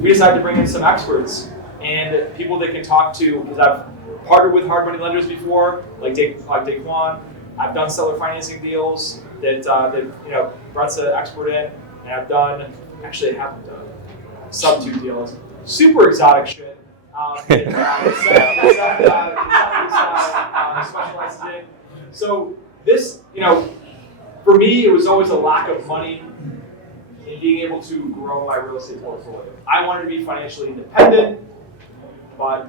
we decided to bring in some experts and people that can talk to, because I've partnered with hard money lenders before, like Daequan. I've done seller financing deals that Brett's an expert in, and I haven't done sub-2 deals, super exotic shit. Specializes in. So this, for me, it was always a lack of money in being able to grow my real estate portfolio. I wanted to be financially independent, but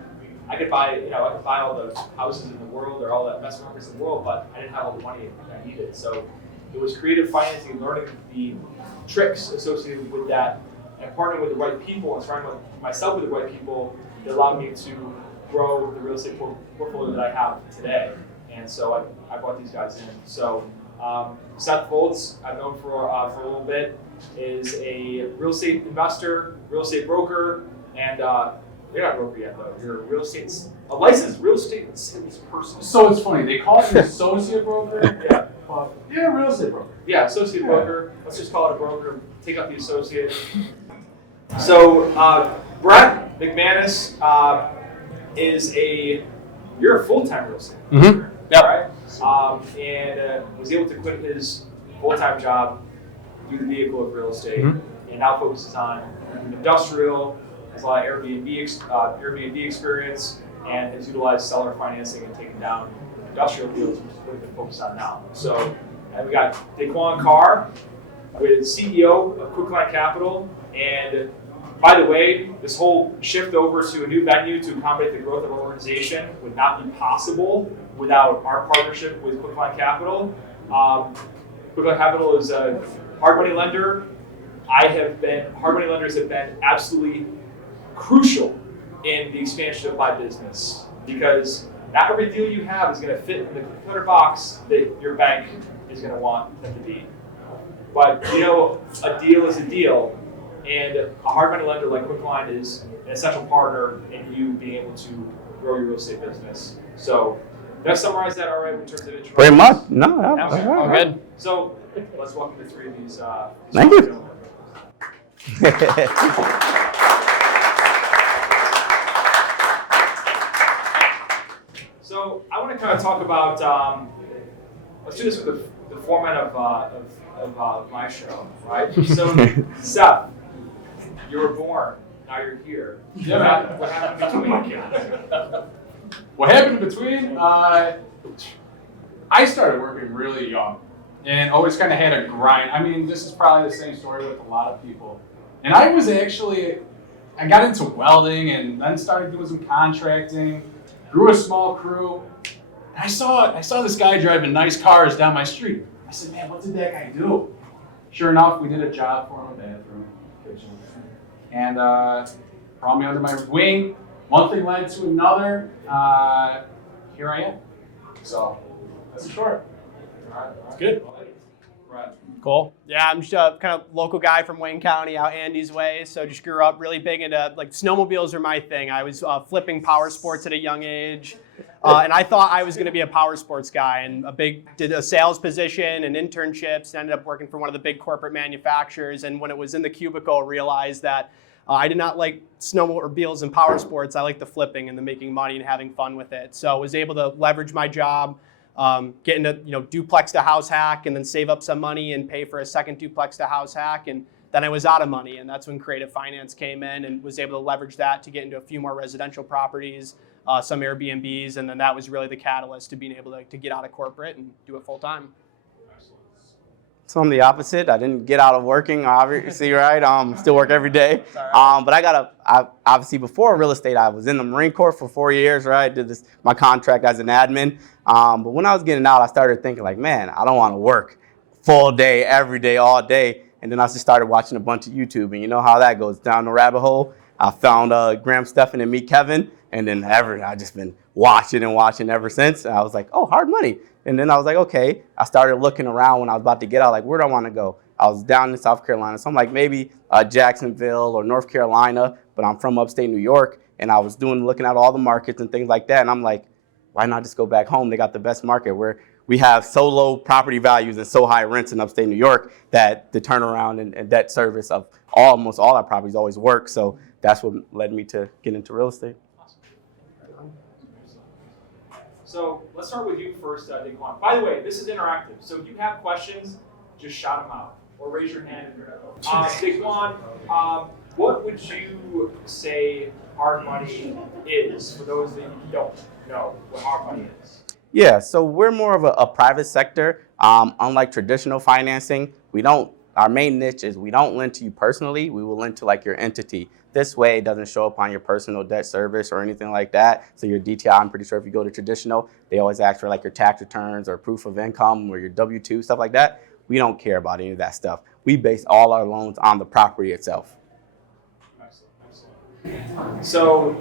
I could buy all the houses in the world or all the investment markets in the world, but I didn't have all the money I needed. So it was creative financing, learning the tricks associated with that, and partnering with the right people and surrounding myself with the right people that allowed me to grow the real estate portfolio that I have today. And so I brought these guys in. So Seth Foltz, I've known for a little bit, is a real estate investor, real estate broker, and you're not a broker yet though. You're a licensed real estate salesperson. So it's funny, they call it an associate broker. Yeah. But you're a real estate broker. Yeah, associate broker. Let's just call it a broker. Take out the associate. So Brett McManus you're a full-time real estate broker, right? And was able to quit his full-time job through the vehicle of real estate, and now focuses on industrial, has a lot of Airbnb experience, and has utilized seller financing and taken down industrial deals, which is what we've been focused on now. So, and we got Daequan Carr, with CEO of Quickline Capital, and by the way, this whole shift over to a new venue to accommodate the growth of our organization would not be possible without our partnership with Quickline Capital. Quickline Capital is a hard money lender. Hard money lenders have been absolutely crucial in the expansion of my business, because not every deal you have is going to fit in the cookie-cutter box that your bank is going to want them to be. But a deal is a deal, and a hard money lender like Quickline is an essential partner in you being able to grow your real estate business. So, did I summarize that all right in terms of introductions? Pretty much. No, all good. So, let's welcome the three of these. Thank you. So, I want to kind of talk about. Let's do this with the format of my show, right? So, Seth, you were born. Now you're here. Yeah. What happened between? What happened in between? I started working really young and always kind of had a grind. I mean, this is probably the same story with a lot of people. And I got into welding and then started doing some contracting, grew a small crew. And I saw this guy driving nice cars down my street. I said, man, what did that guy do? Sure enough, we did a job for him, a bathroom, kitchen. And brought me under my wing. One thing led to another. Here I am. So that's a short. All right. Good. Right. Cool. Yeah, I'm just a kind of local guy from Wayne County, out Andy's way. So just grew up really big into, like, snowmobiles are my thing. I was flipping power sports at a young age. And I thought I was going to be a power sports guy, and did a sales position and internships, and ended up working for one of the big corporate manufacturers. And when it was in the cubicle, realized that I did not like snowmobiles and power sports. I like the flipping and the making money and having fun with it. So I was able to leverage my job, get into duplex to house hack, and then save up some money and pay for a second duplex to house hack. And then I was out of money, and that's when creative finance came in, and was able to leverage that to get into a few more residential properties, some Airbnbs, and then that was really the catalyst to being able to get out of corporate and do it full time. So I'm the opposite. I didn't get out of working, obviously, right? Still work every day. But I obviously before real estate, I was in the Marine Corps for 4 years, right? Did my contract as an admin. But when I was getting out, I started thinking like, man, I don't want to work full day, every day, all day. And then I just started watching a bunch of YouTube, and you know how that goes, down the rabbit hole. I found Graham Stephan and Meet Kevin, and then I've just been watching ever since. And I was like, oh, hard money. And then I was like, okay. I started looking around when I was about to get out, like, where do I want to go? I was down in South Carolina, so I'm like, maybe Jacksonville or North Carolina, but I'm from upstate New York, and I was looking at all the markets and things like that, and I'm like, why not just go back home? They got the best market where we have so low property values and so high rents in upstate New York that the turnaround and debt service of almost all our properties always work. So that's what led me to get into real estate. So let's start with you first, Daequan. By the way, this is interactive, so if you have questions, just shout them out or raise your hand. Daequan, what would you say hard money is for those that don't know what hard money is? Yeah, so we're more of a private sector. Unlike traditional financing, our main niche is we don't lend to you personally, we will lend to like your entity. This way it doesn't show up on your personal debt service or anything like that. So your DTI, I'm pretty sure if you go to traditional, they always ask for like your tax returns or proof of income or your W-2, stuff like that. We don't care about any of that stuff. We base all our loans on the property itself. Excellent. So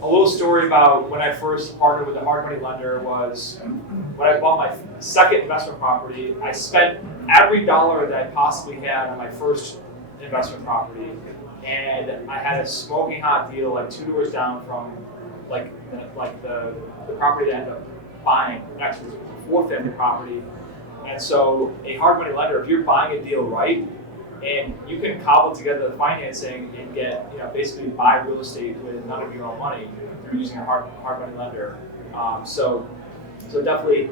a little story about when I first partnered with a hard money lender was when I bought my second investment property, I spent every dollar that I possibly had on my first investment property. And I had a smoking hot deal like 2 doors down from the property that I ended up buying. Actually, it was a 4-family property. And so a hard money lender, if you're buying a deal right, and you can cobble together the financing and get, basically buy real estate with none of your own money through using a hard money lender. So definitely,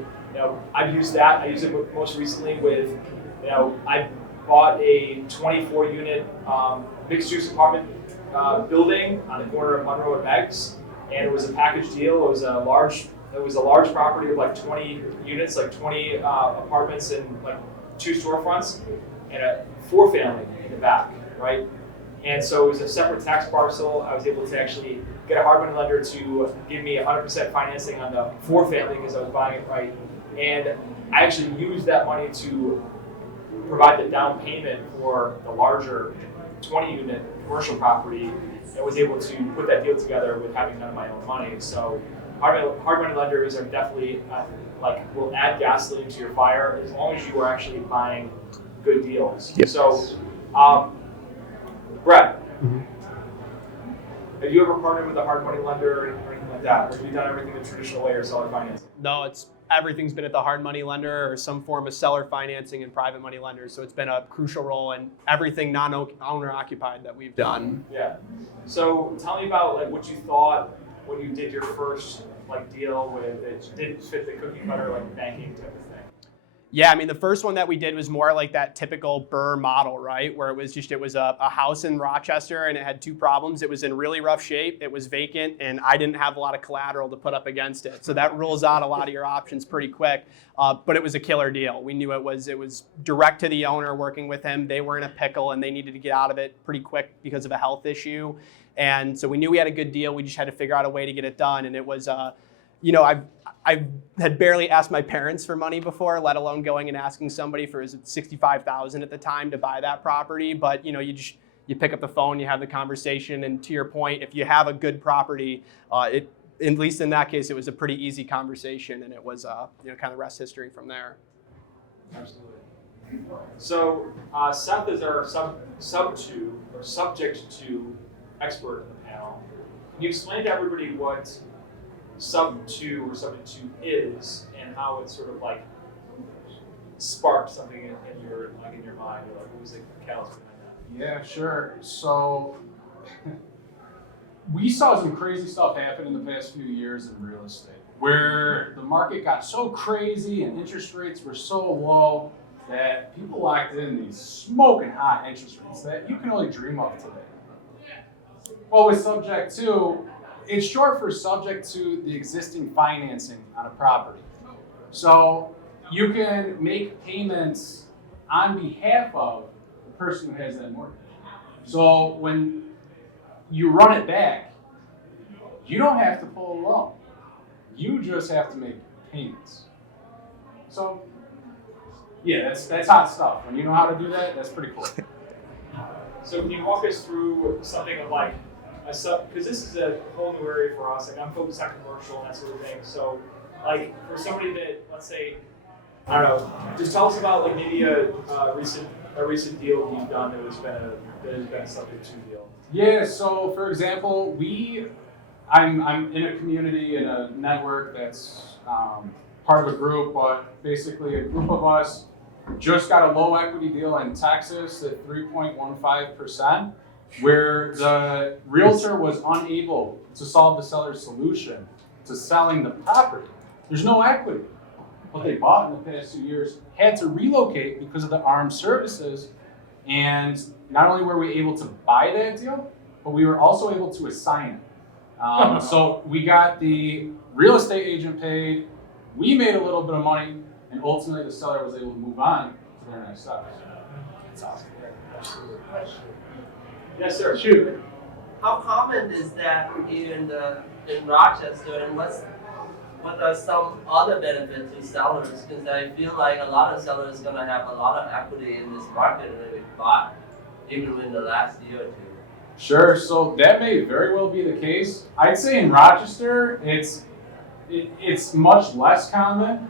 I've used that. I used it most recently with, I bought a 24-unit mixed-use apartment building on the corner of Monroe and Meggs, and it was a package deal. It was a large property of like 20 units, like 20 apartments and like 2 storefronts, and a 4-family in the back, right? And so it was a separate tax parcel. I was able to actually get a hard money lender to give me 100% financing on the 4-family because I was buying it right, and I actually used that money to provide the down payment for the larger 20-unit commercial property, and was able to put that deal together with having none of my own money. So hard money lenders are definitely will add gasoline to your fire as long as you are actually buying good deals. Yep. So, Brett, have you ever partnered with a hard money lender or anything like that? Or have you done everything the traditional way or seller financing? No, everything's been at the hard money lender or some form of seller financing and private money lenders. So it's been a crucial role in everything non-owner occupied that we've done. Yeah. So tell me about what you thought when you did your first deal with it didn't fit the cookie cutter banking type of thing. Yeah, I mean, the first one that we did was more like that typical Burr model, right? Where it was a house in Rochester and it had 2 problems. It was in really rough shape, it was vacant, and I didn't have a lot of collateral to put up against it. So that rules out a lot of your options pretty quick. But it was a killer deal. We knew it was direct to the owner, working with him. They were in a pickle and they needed to get out of it pretty quick because of a health issue. And so we knew we had a good deal. We just had to figure out a way to get it done. And it was, I had barely asked my parents for money before, let alone going and asking somebody for $65,000 at the time to buy that property. But you pick up the phone, you have the conversation, and to your point, if you have a good property, at least in that case, it was a pretty easy conversation, and it was kind of rest history from there. Absolutely. So Seth is our subject to expert in the panel. Can you explain to everybody what sub 2 or subject to is and how it sort of sparked something in your mind, or what was the catalyst behind that? Yeah, sure. So we saw some crazy stuff happen in the past few years in real estate, where the market got so crazy and interest rates were so low that people locked in these smoking hot interest rates that you can only dream of today. Well, with subject to, it's short for subject to the existing financing on a property. So you can make payments on behalf of the person who has that mortgage. So when you run it back, you don't have to pull a loan. You just have to make payments. So yeah, that's hot stuff. When you know how to do that, that's pretty cool. So can you walk us through something of because this is a whole new area for us. I'm focused on commercial and that sort of thing. So, for somebody that, let's say, I don't know, just tell us about maybe a recent deal you've done that has been a subject to deal. Yeah. So, for example, I'm in a community in a network that's part of a group, but basically a group of us just got a low equity deal in Texas at 3.15% where the realtor was unable to solve the seller's solution to selling the property. There's no equity. What they bought in the past 2 years had to relocate because of the armed services. And not only were we able to buy that deal, but we were also able to assign it. So we got the real estate agent paid, we made a little bit of money, and ultimately the seller was able to move on to their next step. That's awesome. Yes, sir. Shoot. How common is that in Rochester, and what are some other benefits to sellers? Because I feel like a lot of sellers are gonna have a lot of equity in this market that we bought, even in the last year or two. Sure, so that may very well be the case. I'd say in Rochester, it's much less common.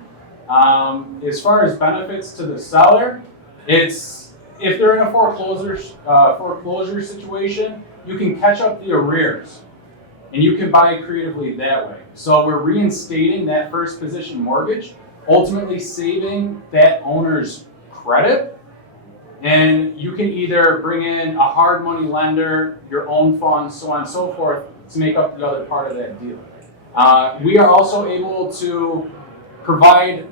As far as benefits to the seller, it's if they're in a foreclosure situation, you can catch up the arrears, and you can buy creatively that way. So we're reinstating that first position mortgage, ultimately saving that owner's credit. And you can either bring in a hard money lender, your own funds, so on and so forth, to make up the other part of that deal. We are also able to provide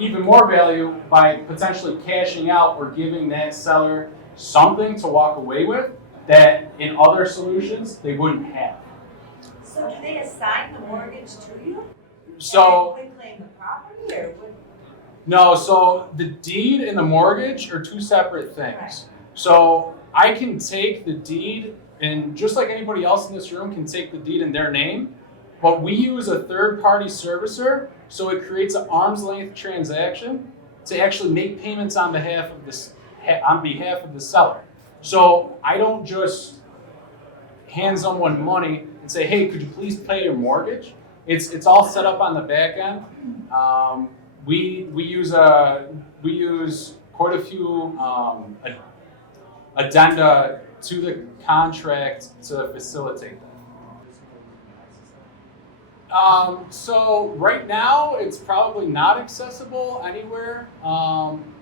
even more value by potentially cashing out or giving that seller something to walk away with that in other solutions they wouldn't have. So do they assign the mortgage to you? So And they claim the property or what? no, so the deed and the mortgage are two separate things. So I can take the deed, and just like anybody else in this room can take the deed in their name, but we use a third-party servicer, so it creates an arm's length transaction to actually make payments on behalf of the seller. So I don't just hand someone money and say, "Hey, could you please pay your mortgage?" It's all set up on the back end. We use quite a few addenda to the contract to facilitate that. So right now it's probably not accessible anywhere.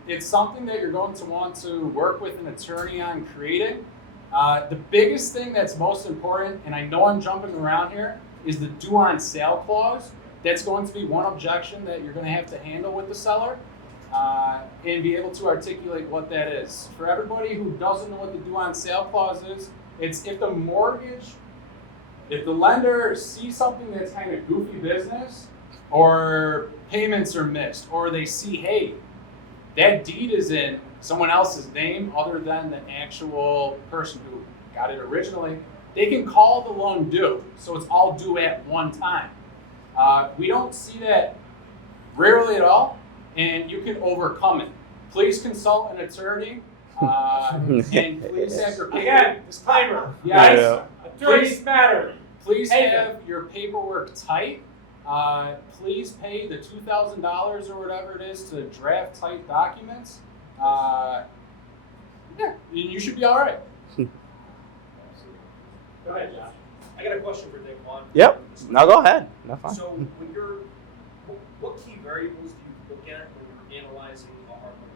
It's something that you're going to want to work with an attorney on creating. The biggest thing that's most important, and I know I'm jumping around here, is the due on sale clause. That's going to be one objection that you're going to have to handle with the seller, and be able to articulate what that is. For everybody who doesn't know what the due on sale clause is, it's if the lender sees something that's kind of goofy business, or payments are missed, or they see, hey, that deed is in someone else's name other than the actual person who got it originally, they can call the loan due. So it's all due at one time. We don't see that rarely at all, and you can overcome it. Please consult an attorney, and please have your Again, disclaimer. Yes. Attorneys matter. Please Hey, have your paperwork tight. Please pay the $2,000 or whatever it is to draft tight documents. Yeah, you should be all right. Go ahead, Josh. I got a question for Daequan. Yep. No, go ahead. That's fine. So what key variables do you look at when you're analyzing a hard money?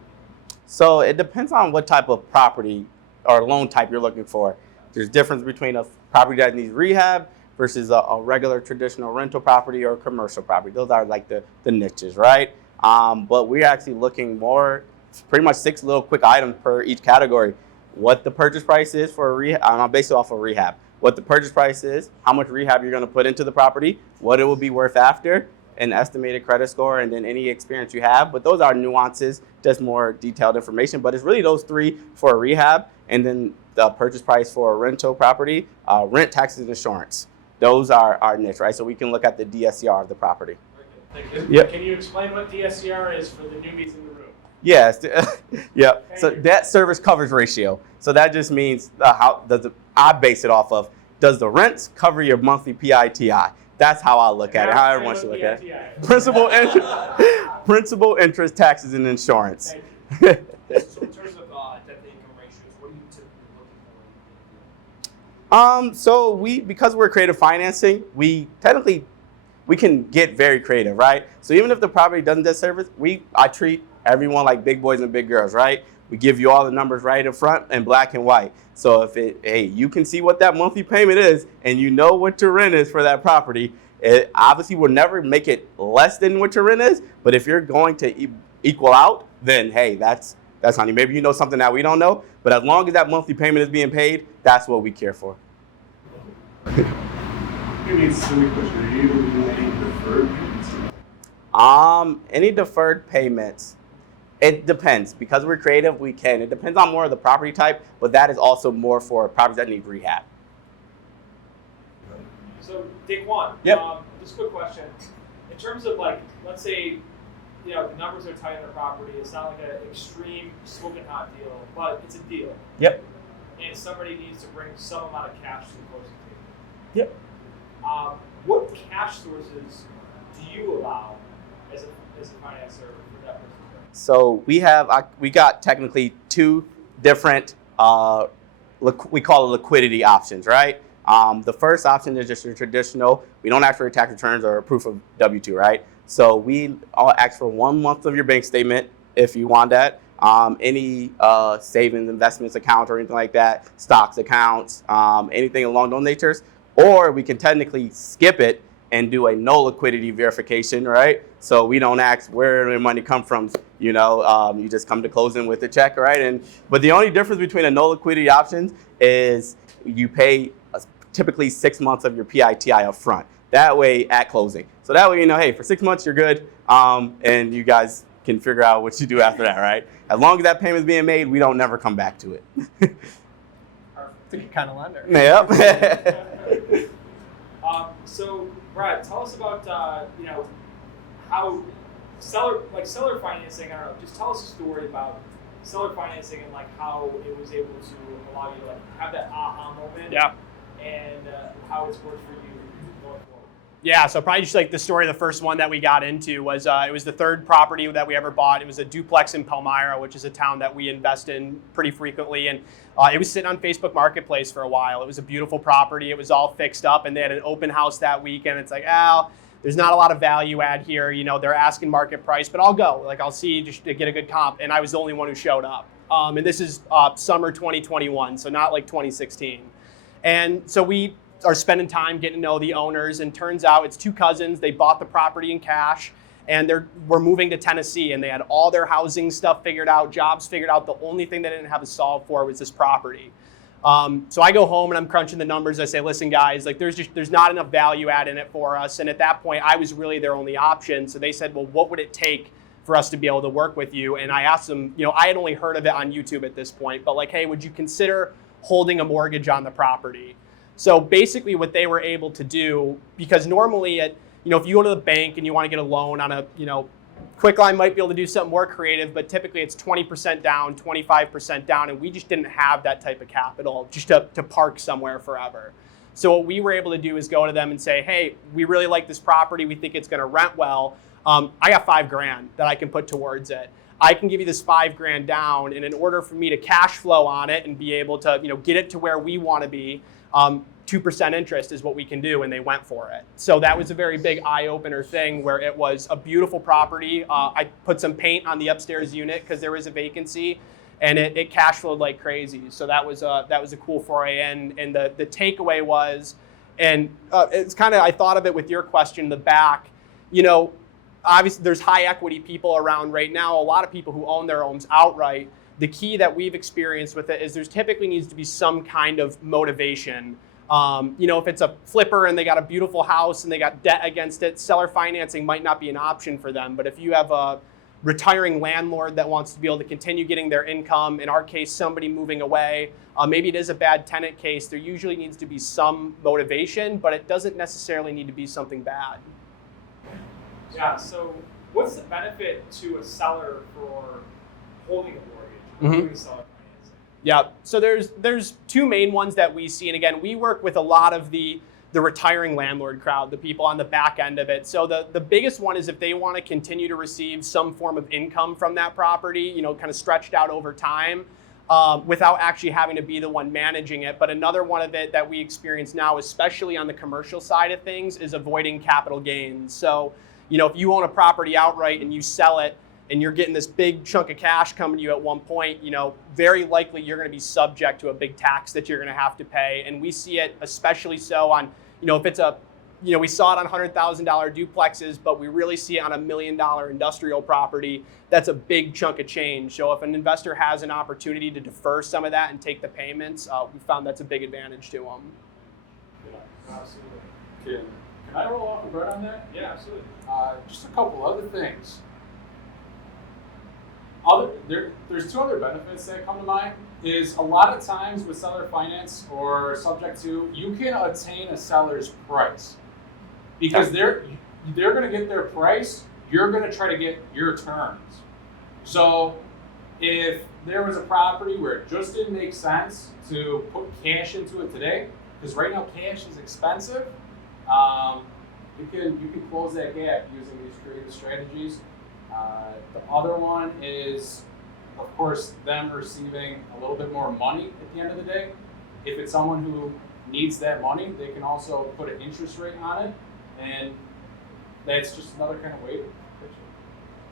So it depends on what type of property or loan type you're looking for. There's difference between a property that needs rehab versus a regular traditional rental property or commercial property. Those are like the niches, right? But we're actually looking more, pretty much 6 little quick items per each category. What the purchase price is for a rehab, I'm based it off of rehab. What the purchase price is, how much rehab you're gonna put into the property, what it will be worth after, an estimated credit score, and then any experience you have. But those are nuances, just more detailed information. But it's really those 3 for a rehab, and then the purchase price for a rental property, rent, taxes, and insurance. Those are our niche, right? So we can look at the DSCR of the property. Thank you. Yep. Can you explain what DSCR is for the newbies in the room? Yes, yep. So debt service coverage ratio. So that just means I base it off of, does the rents cover your monthly PITI? That's how I look at it, how everyone should look at it. Principal, interest, taxes, and insurance. So in terms of debt to income ratios, what are you typically looking for? So because we're creative financing, we can get very creative, right? So even if the property doesn't debt service, I treat everyone like big boys and big girls, right? We give you all the numbers right in front in black and white. So you can see what that monthly payment is and you know what your rent is for that property. It obviously will never make it less than what your rent is, but if you're going to equal out, then hey, that's on you. Maybe you know something that we don't know, but as long as that monthly payment is being paid, that's what we care for. Maybe it's a silly question. Are you able to do any deferred payments? Any deferred payments? It depends. Because we're creative, we can. It depends on more of the property type, but that is also more for properties that need rehab. So, Daequan, Yep. just a quick question. In terms of like, let's say, you know, the numbers are tight on the property. It's not like an extreme smoking hot deal, but it's a deal. Yep. And somebody needs to bring some amount of cash to the closing table. Yep. What cash sources do you allow as a financer for that person? So we got technically two different, we call it liquidity options, right? The first option is just your traditional, we don't ask for your tax returns or proof of W-2, right? So we all ask for 1 month of your bank statement if you want that. Any savings, investments account or anything like that, stocks accounts, anything along those natures. Or we can technically skip it and do a no liquidity verification, right? So we don't ask where the money come from, you know, you just come to closing with a check, right? But the only difference between a no liquidity options is you pay typically 6 months of your PITI up front. That way at closing. So that way, you know, hey, for 6 months you're good, and you guys can figure out what you do after that, right? As long as that payment's being made, we don't never come back to it. It's a good kind of lender. Yep. So, Brad, tell us about you know, how seller financing. I don't know. Just tell us a story about seller financing and like how it was able to allow you to like have that aha moment. Yeah. And how it's worked for you going forward. Yeah, so probably just like the story, the first one that we got into was it was the third property that we ever bought. It was a duplex in Palmyra, which is a town that we invest in pretty frequently. And it was sitting on Facebook Marketplace for a while. It was a beautiful property. It was all fixed up, and they had an open house that weekend. It's like, there's not a lot of value add here. You know, they're asking market price, but I'll go. Like, I'll see just to get a good comp. And I was the only one who showed up. And this is summer 2021, so not like 2016. And so we are spending time getting to know the owners, and turns out it's two cousins. They bought the property in cash, and we're moving to Tennessee, and they had all their housing stuff figured out, jobs figured out. The only thing they didn't have a solve for was this property. So I go home and I'm crunching the numbers. I say, listen, guys, like there's not enough value add in it for us. And at that point, I was really their only option. So they said, well, what would it take for us to be able to work with you? And I asked them, you know, I had only heard of it on YouTube at this point, but like, hey, would you consider holding a mortgage on the property? So basically what they were able to do, because normally if you go to the bank and you want to get a loan on a, Quickline might be able to do something more creative, but typically it's 20% down, 25% down, and we just didn't have that type of capital just to park somewhere forever. So what we were able to do is go to them and say, hey, we really like this property. We think it's going to rent well. I got $5,000 that I can put towards it. I can give you this $5,000 down, and in order for me to cash flow on it and be able to, get it to where we want to be, 2% interest is what we can do, and they went for it. So that was a very big eye-opener thing where it was a beautiful property. I put some paint on the upstairs unit because there was a vacancy, and it cash flowed like crazy. So that was a cool foray in. And the takeaway was, and it's kind of, I thought of it with your question in the back, obviously there's high equity people around right now, a lot of people who own their homes outright. The key that we've experienced with it is there's typically needs to be some kind of motivation. If it's a flipper and they got a beautiful house and they got debt against it, seller financing might not be an option for them. But if you have a retiring landlord that wants to be able to continue getting their income, in our case, somebody moving away, maybe it is a bad tenant case, there usually needs to be some motivation, but it doesn't necessarily need to be something bad. Yeah, so what's the benefit to a seller for holding a mortgage, doing seller financing? Yeah, so there's two main ones that we see, and again, we work with a lot of the retiring landlord crowd, the people on the back end of it. So the biggest one is if they want to continue to receive some form of income from that property, kind of stretched out over time, without actually having to be the one managing it. But another one of it that we experience now, especially on the commercial side of things, is avoiding capital gains. So, if you own a property outright and you sell it, and you're getting this big chunk of cash coming to you at one point, very likely you're going to be subject to a big tax that you're going to have to pay. And we see it especially so on, if it's we saw it on $100,000 duplexes, but we really see it on $1 million industrial property. That's a big chunk of change. So if an investor has an opportunity to defer some of that and take the payments, we found that's a big advantage to them. Yeah, absolutely. Can I roll off a Brett on that? Yeah, absolutely. Just a couple other things. There's two other benefits that come to mind. Is a lot of times with seller finance or subject to, you can attain a seller's price because they're going to get their price. You're going to try to get your terms. So if there was a property where it just didn't make sense to put cash into it today, because right now cash is expensive, you can close that gap using these creative strategies. The other one is, of course, them receiving a little bit more money at the end of the day. If it's someone who needs that money, they can also put an interest rate on it, and that's just another kind of way to pitch it.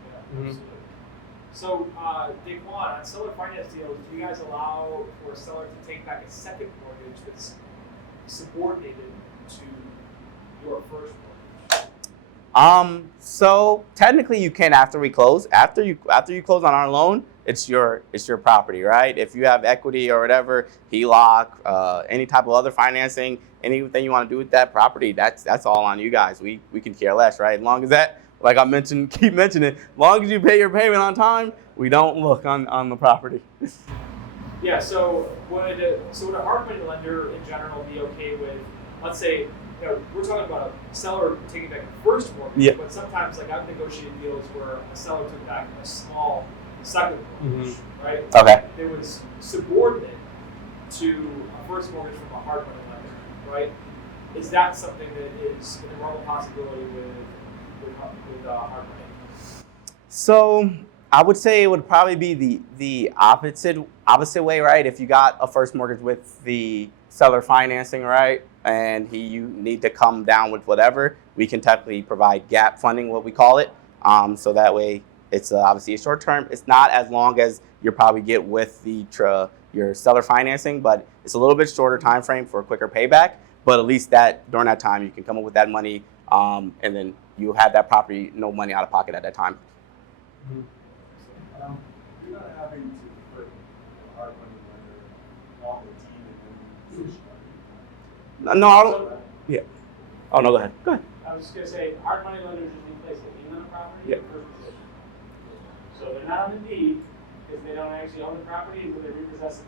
Yeah, absolutely. So, Daequan, on seller finance deals, do you guys allow for a seller to take back a second mortgage that's subordinated to your first mortgage? So technically you can after we close. After you close on our loan, it's your property, right? If you have equity or whatever, HELOC, any type of other financing, anything you want to do with that property, that's all on you guys. We can care less, right? As long as that, like I mentioned, keep mentioning, as long as you pay your payment on time, we don't look on the property. Yeah, so would a hard money lender in general be okay with, let's say, we're talking about a seller taking back a first mortgage, but sometimes like I've negotiated deals where a seller took back a small second mortgage, right? Okay. It was subordinate to a first mortgage from a hard money lender, right? Is that something that is a normal possibility with hard money? So I would say it would probably be the opposite way, right? If you got a first mortgage with the seller financing, right, and you need to come down with whatever, we can technically provide gap funding, what we call it. So that way, it's obviously a short term. It's not as long as you probably get with your seller financing, but it's a little bit shorter time frame for a quicker payback. But at least during that time, you can come up with that money, and then you have that property, no money out of pocket at that time. You're not having to put a hard money lender on the team and then position. Yeah. Oh, no, go ahead. I was just going to say, hard money lenders usually place a lien on the property in first position. So they're not on the deed because they don't actually own the property, but they repossess it.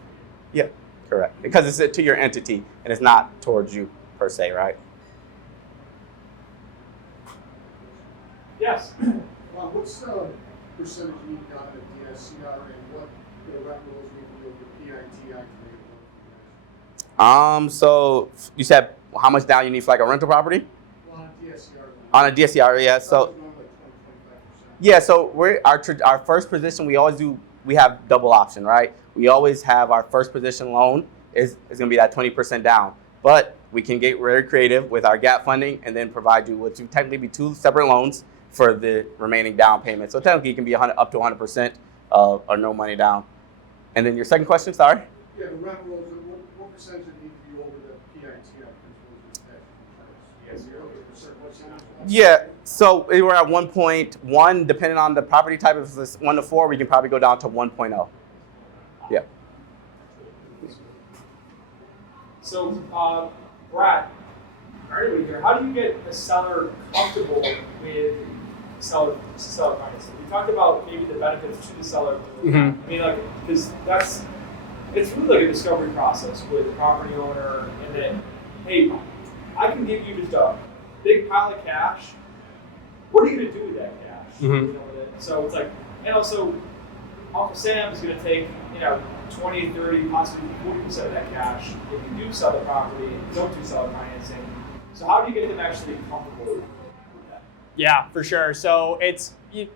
Yeah, correct. Because it's to your entity and it's not towards you per se, right? Yes. What's the percentage you got at DSCR and what the rent rules we do with the PIT activated? So you said how much down you need for like a rental property? Well, on a DSCR. On a DSCR, yeah. So yeah, so our first position we have double option, right? We always have our first position loan is going to be that 20% down, but we can get very creative with our gap funding and then provide you what would technically be two separate loans for the remaining down payment. So technically it can be up to 100% or no money down. And then your second question, sorry? Yeah, the rent rules, what percentage need to be over the PIT Yeah, so we were at 1.1, depending on the property type. If it's 1 to 4, we can probably go down to 1.0. Yeah. So, Brad, earlier here, how do you get the seller comfortable with seller financing? We talked about maybe the benefits to the seller. Mm-hmm. I mean, like, because it's really like a discovery process with the property owner, and then, hey, I can give you just a big pile of cash. What are you going to do with that cash? Mm-hmm. So it's like, and also, Uncle Sam is going to take, 20, 30, possibly 40% of that cash if you do sell the property and don't do seller financing. So how do you get them actually comfortable with that? Yeah, for sure. So it's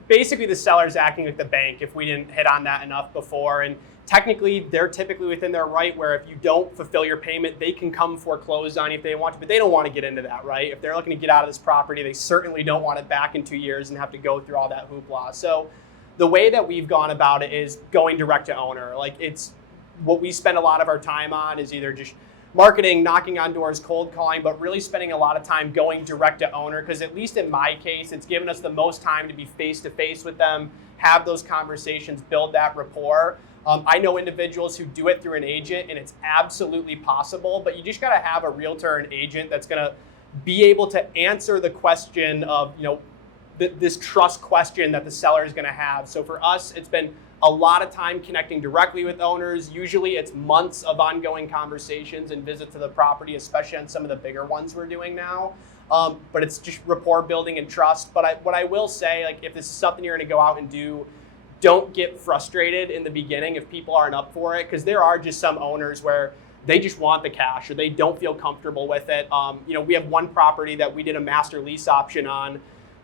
basically the seller's acting like the bank if we didn't hit on that enough before. And technically, they're typically within their right where if you don't fulfill your payment, they can come foreclose on you if they want to, but they don't want to get into that, right? If they're looking to get out of this property, they certainly don't want it back in 2 years and have to go through all that hoopla. So the way that we've gone about it is going direct to owner. Like, it's what we spend a lot of our time on is either just marketing, knocking on doors, cold calling, but really spending a lot of time going direct to owner, because at least in my case, it's given us the most time to be face-to-face with them, have those conversations, build that rapport. I know individuals who do it through an agent, and it's absolutely possible, but you just got to have a realtor and agent that's going to be able to answer the question of, this trust question that the seller is going to have. So for us, it's been a lot of time connecting directly with owners. Usually it's months of ongoing conversations and visits to the property, especially on some of the bigger ones we're doing now. But it's just rapport building and trust. But what I will say, like, if this is something you're going to go out and do, don't get frustrated in the beginning if people aren't up for it, because there are just some owners where they just want the cash or they don't feel comfortable with it. We have one property that we did a master lease option on.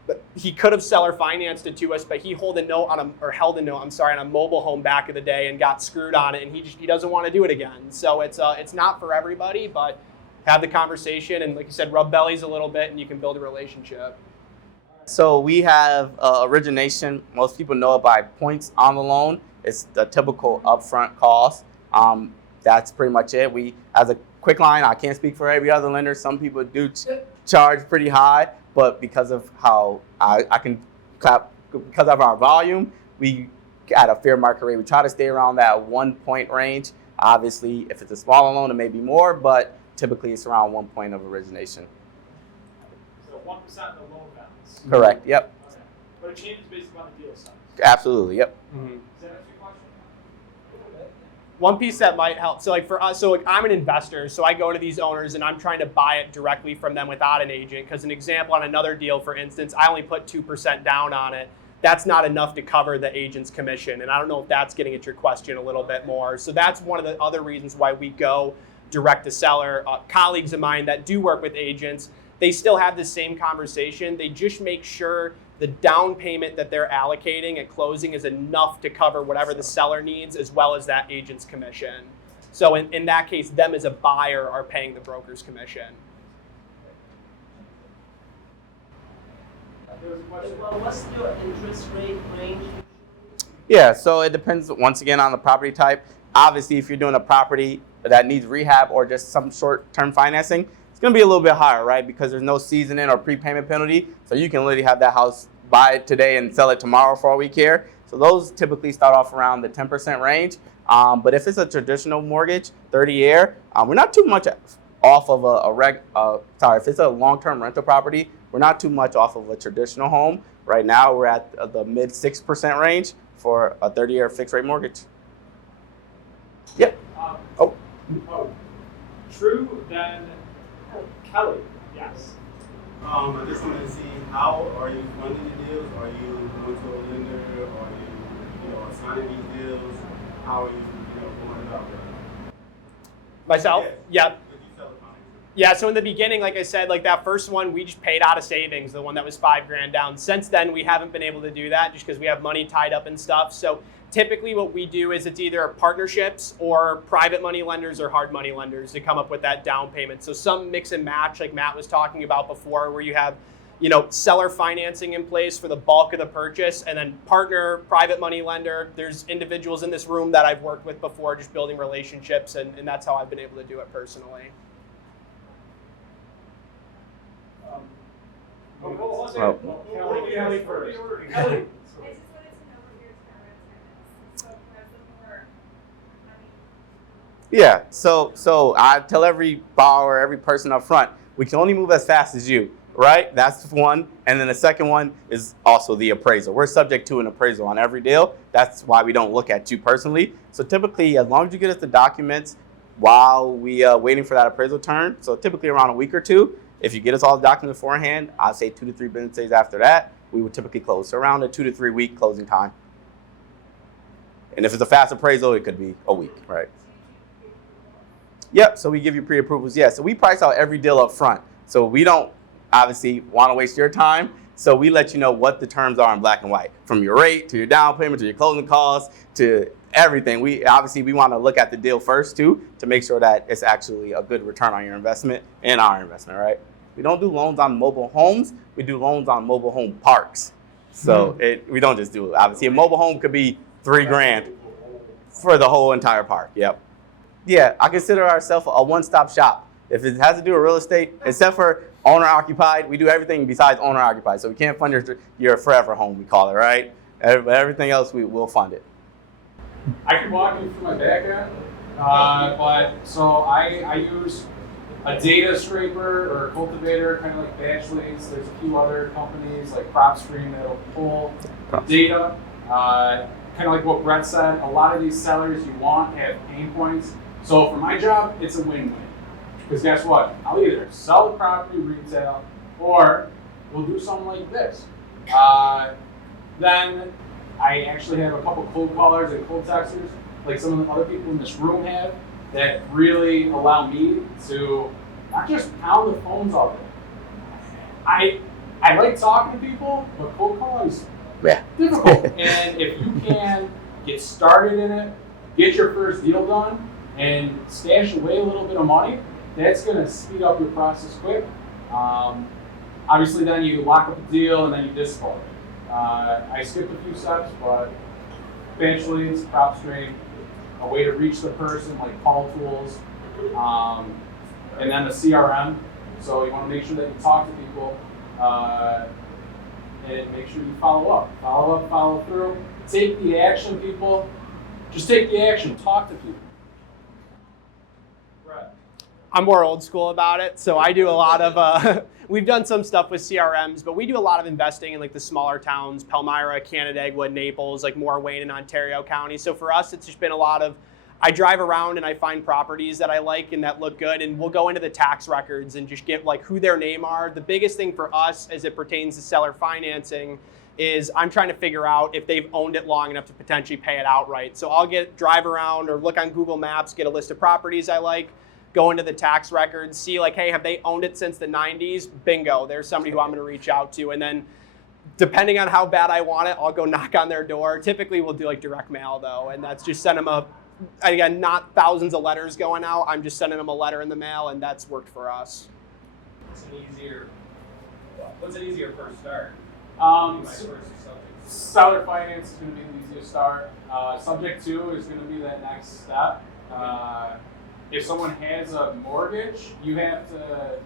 But he could have seller financed it to us, but he held a note on a mobile home back in the day and got screwed on it, and he doesn't want to do it again. So it's not for everybody, but have the conversation and, like you said, rub bellies a little bit, and you can build a relationship. So we have origination. Most people know it by points on the loan. It's the typical upfront cost. That's pretty much it. We, as a quick line, I can't speak for every other lender. Some people do charge pretty high. But because of how because of our volume, we at a fair market rate. We try to stay around that 1 point range. Obviously, if it's a smaller loan, it may be more, but typically it's around 1 point of origination. So 1% of the loan balance. Correct. Yep. Okay. But it changes based upon the deal size. Absolutely. Yep. Mm-hmm. Does that answer your question? One piece that might help, so like for us, so like I'm an investor, so I go to these owners and I'm trying to buy it directly from them without an agent. Because an example on another deal, for instance, I only put 2% down on it. That's not enough to cover the agent's commission. And I don't know if that's getting at your question a little bit more. So that's one of the other reasons why we go direct to seller. Colleagues of mine that do work with agents, they still have the same conversation. They just make sure the down payment that they're allocating at closing is enough to cover whatever the seller needs, as well as that agent's commission. So in that case, them as a buyer are paying the broker's commission. Well, what's your interest rate range? Yeah, so it depends once again on the property type. Obviously, if you're doing a property that needs rehab or just some short-term financing, it's going to be a little bit higher, right? Because there's no seasoning or prepayment penalty. So you can literally have that house, buy it today and sell it tomorrow for all we care. So those typically start off around the 10% range. But if it's a traditional mortgage, 30-year, we're not too much off of if it's a long-term rental property, we're not too much off of a traditional home. Right now, we're at the mid 6% range for a 30-year fixed rate mortgage. Yep. True, then Kelly, yes. I just wanted to see, how are you funding the deals? Are you going to a lender? Are you, assigning these deals? How are you, going about that? Myself? Yes. Yep. Yeah, so in the beginning, like I said, like that first one, we just paid out of savings, the one that was $5,000 down. Since then, we haven't been able to do that just because we have money tied up and stuff. So typically what we do is it's either partnerships or private money lenders or hard money lenders to come up with that down payment. So some mix and match, like Matt was talking about before, where you have, seller financing in place for the bulk of the purchase, and then partner, private money lender. There's individuals in this room that I've worked with before, just building relationships, and that's how I've been able to do it personally. Kelly first. Kelly. Yeah, so I tell every borrower, every person up front, we can only move as fast as you, right? That's one. And then the second one is also the appraisal. We're subject to an appraisal on every deal. That's why we don't look at you personally. So typically, as long as you get us the documents while we waiting for that appraisal turn, so typically around a week or two, if you get us all the documents beforehand, I'd say 2 to 3 business days after that, we would typically close. So around a 2 to 3 week closing time. And if it's a fast appraisal, it could be a week, right? Yep, so we give you pre-approvals, yeah. So we price out every deal up front. So we don't obviously want to waste your time. So we let you know what the terms are in black and white, from your rate to your down payment to your closing costs to everything. We want to look at the deal first too to make sure that it's actually a good return on your investment and our investment, right? We don't do loans on mobile homes. We do loans on mobile home parks. So we don't just do it. Obviously, a mobile home could be $3,000 for the whole entire park. Yep. Yeah, I consider ourselves a one-stop shop. If it has to do with real estate, except for owner-occupied, we do everything besides owner-occupied. So we can't fund your forever home, we call it, right? Everything else, we'll fund it. I can walk you through my background, but so I use a data scraper or a cultivator, kind of like Batchlings. There's a few other companies like PropStream that'll pull data. Kind of like what Brett said, a lot of these sellers you want have pain points. So for my job, it's a win-win. Because guess what? I'll either sell the property retail or we'll do something like this. Then I actually have a couple cold callers and cold texters, like some of the other people in this room have, that really allow me to not just pound the phones all day. I like talking to people, but cold calling is difficult. And if you can get started in it, get your first deal done, and stash away a little bit of money, that's going to speed up your process quick. Obviously, then you lock up a deal and then you discard it. I skipped a few steps, but eventually it's PropStream, a way to reach the person like call tools, and then the CRM. So you want to make sure that you talk to people and make sure you follow up, follow through. Take the action, people. Just take the action. Talk to people. I'm more old school about it, so I do a lot of, we've done some stuff with CRMs, but we do a lot of investing in like the smaller towns, Palmyra, Canandaigua, Naples, like more Wayne and Ontario County. So for us, it's just been a lot of, I drive around and I find properties that I like and that look good, and we'll go into the tax records and just get like who their name are. The biggest thing for us as it pertains to seller financing is I'm trying to figure out if they've owned it long enough to potentially pay it outright. So I'll drive around or look on Google Maps, get a list of properties I like, go into the tax records, see like, hey, have they owned it since the 90s? Bingo, there's somebody who I'm gonna reach out to. And then depending on how bad I want it, I'll go knock on their door. Typically we'll do like direct mail though, and that's just send them again, not thousands of letters going out, I'm just sending them a letter in the mail, and that's worked for us. What's an easier first start? Seller finance is gonna be the easiest start. Subject to is gonna be that next step. If someone has a mortgage, you have a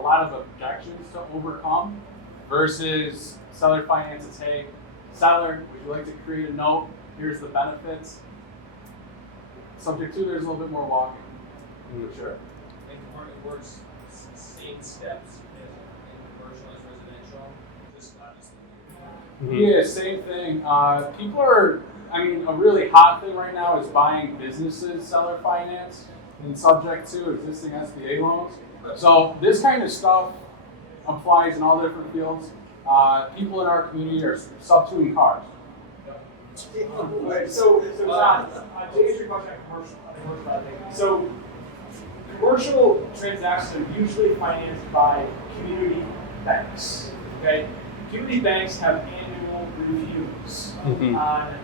lot of objections to overcome versus seller finance is, hey, seller, would you like to create a note? Here's the benefits. Subject to, there's a little bit more walking. Sure. And it works same steps in commercial as residential, just obviously. Yeah, same thing. People are, a really hot thing right now is buying businesses seller finance and subject to existing SBA loans. So this kind of stuff applies in all different fields. People in our community are substituting cars. So John, to answer your question on commercial, I think. So commercial transactions are usually financed by community banks. Okay, community banks have annual reviews on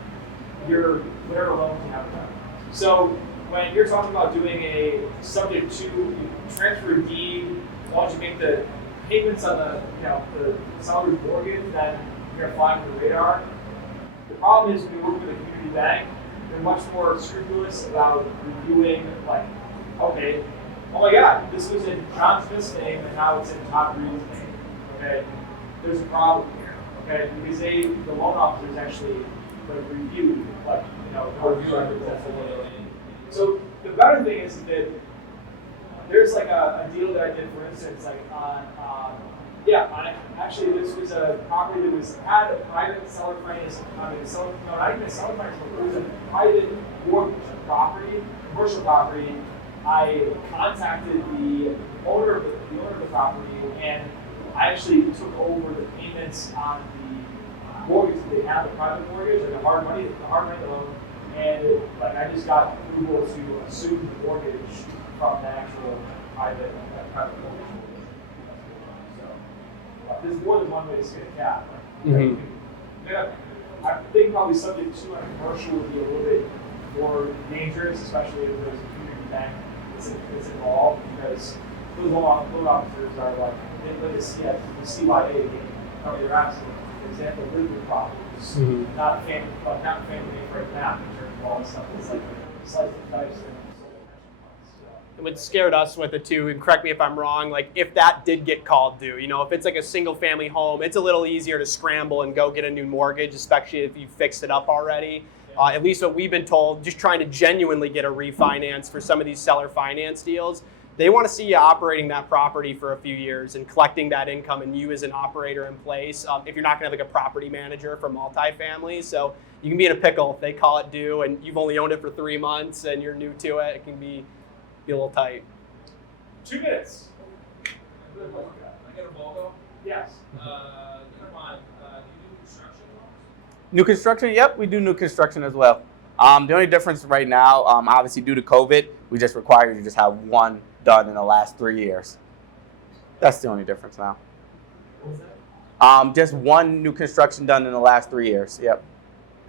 your whatever loans you have with them. So when you're talking about doing a subject to transfer deed, once you make the payments on the seller's mortgage, then you're gonna fly under the radar. The problem is when you work with a community bank, they're much more scrupulous about reviewing, like, okay, oh my God, this was in John Smith's name and now it's in Todd Reed's name. Okay, there's a problem here. Okay, because the loan officers actually review, So the better thing is that there's like a deal that I did, for instance, like actually this was a property that had a private seller finance, not even a seller finance, but it was a private mortgage property, commercial property. I contacted the owner of the property, and I actually took over the payments on the mortgage that they have, the private mortgage, or the hard money loan, and I just got approval to assume the mortgage from the actual private mortgage. So there's more than one way to skin a cat. I think probably subject to on commercial would be a little bit more dangerous, especially if there's a community bank that's involved, because those loan officers are like, they see why they cover their ass. for example, Ruger properties, not family right now, in terms of all this stuff. It's like a slice of dice and What scared us with it too, and correct me if I'm wrong, like if that did get called due, if it's like a single family home, it's a little easier to scramble and go get a new mortgage, especially if you fixed it up already. At least what we've been told, just trying to genuinely get a refinance for some of these seller finance deals, they want to see you operating that property for a few years and collecting that income and you as an operator in place. If you're not going to have like a property manager for multifamily, so you can be in a pickle if they call it due and you've only owned it for 3 months and you're new to it. It can be a little tight. 2 minutes. I get a Volvo. Yes. Daequan, do you do construction loans? New construction, yep, we do new construction as well. The only difference right now, obviously due to COVID, we just require you to just have one done in the last 3 years. That's the only difference now. What was that? Just one new construction done in the last 3 years, yep.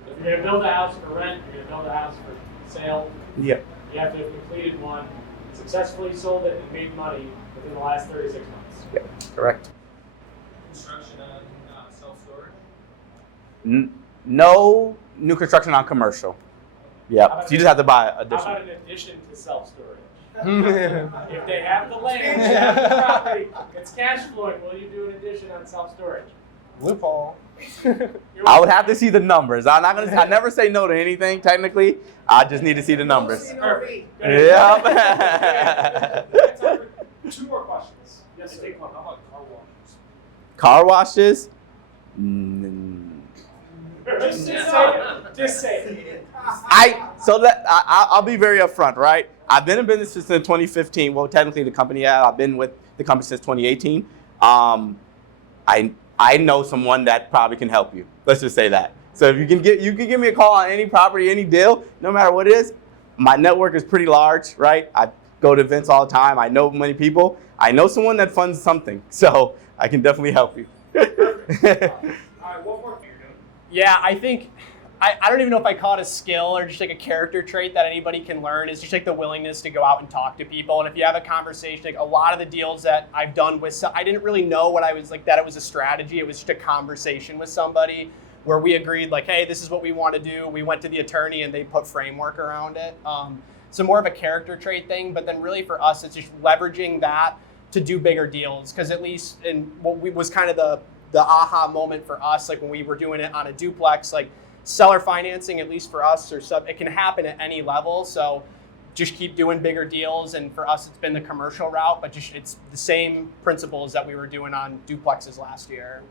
If you're going to build a house for rent, you're going to build a house for sale, Yep. you have to have completed one, successfully sold it, and made money within the last 36 months. Yep, correct. Construction on self-storage? No new construction on commercial. Yeah, so you just have to buy How additional. about an addition to self-storage? If they have the land, they have the property, it's cash flowing, will you do an addition on self-storage? Loophole. I would have to see the numbers. I never say no to anything technically. I just need to see the numbers. Perfect. Yep. That's over. 2 more questions. Yes, sir. Take one. How about car washes? Car washes? Just say it. Just say it. I'll be very upfront, right? I've been in business since 2015. Well, technically the company, I've been with the company since 2018. I know someone that probably can help you. Let's just say that. So if you can give me a call on any property, any deal, no matter what it is. My network is pretty large, right? I go to events all the time. I know many people. I know someone that funds something, so I can definitely help you. All right, one more thing. Yeah, I think, I don't even know if I call it a skill or just like a character trait that anybody can learn is just like the willingness to go out and talk to people. And if you have a conversation, like a lot of the deals that I've done with, I didn't really know what I was like, that it was a strategy. It was just a conversation with somebody where we agreed like, hey, this is what we want to do. We went to the attorney and they put framework around it. So more of a character trait thing, but then really for us, it's just leveraging that to do bigger deals. Because at least in what was kind of the aha moment for us, like when we were doing it on a duplex, like seller financing, at least for us, it can happen at any level. So just keep doing bigger deals. And for us, it's been the commercial route, but just it's the same principles that we were doing on duplexes last year.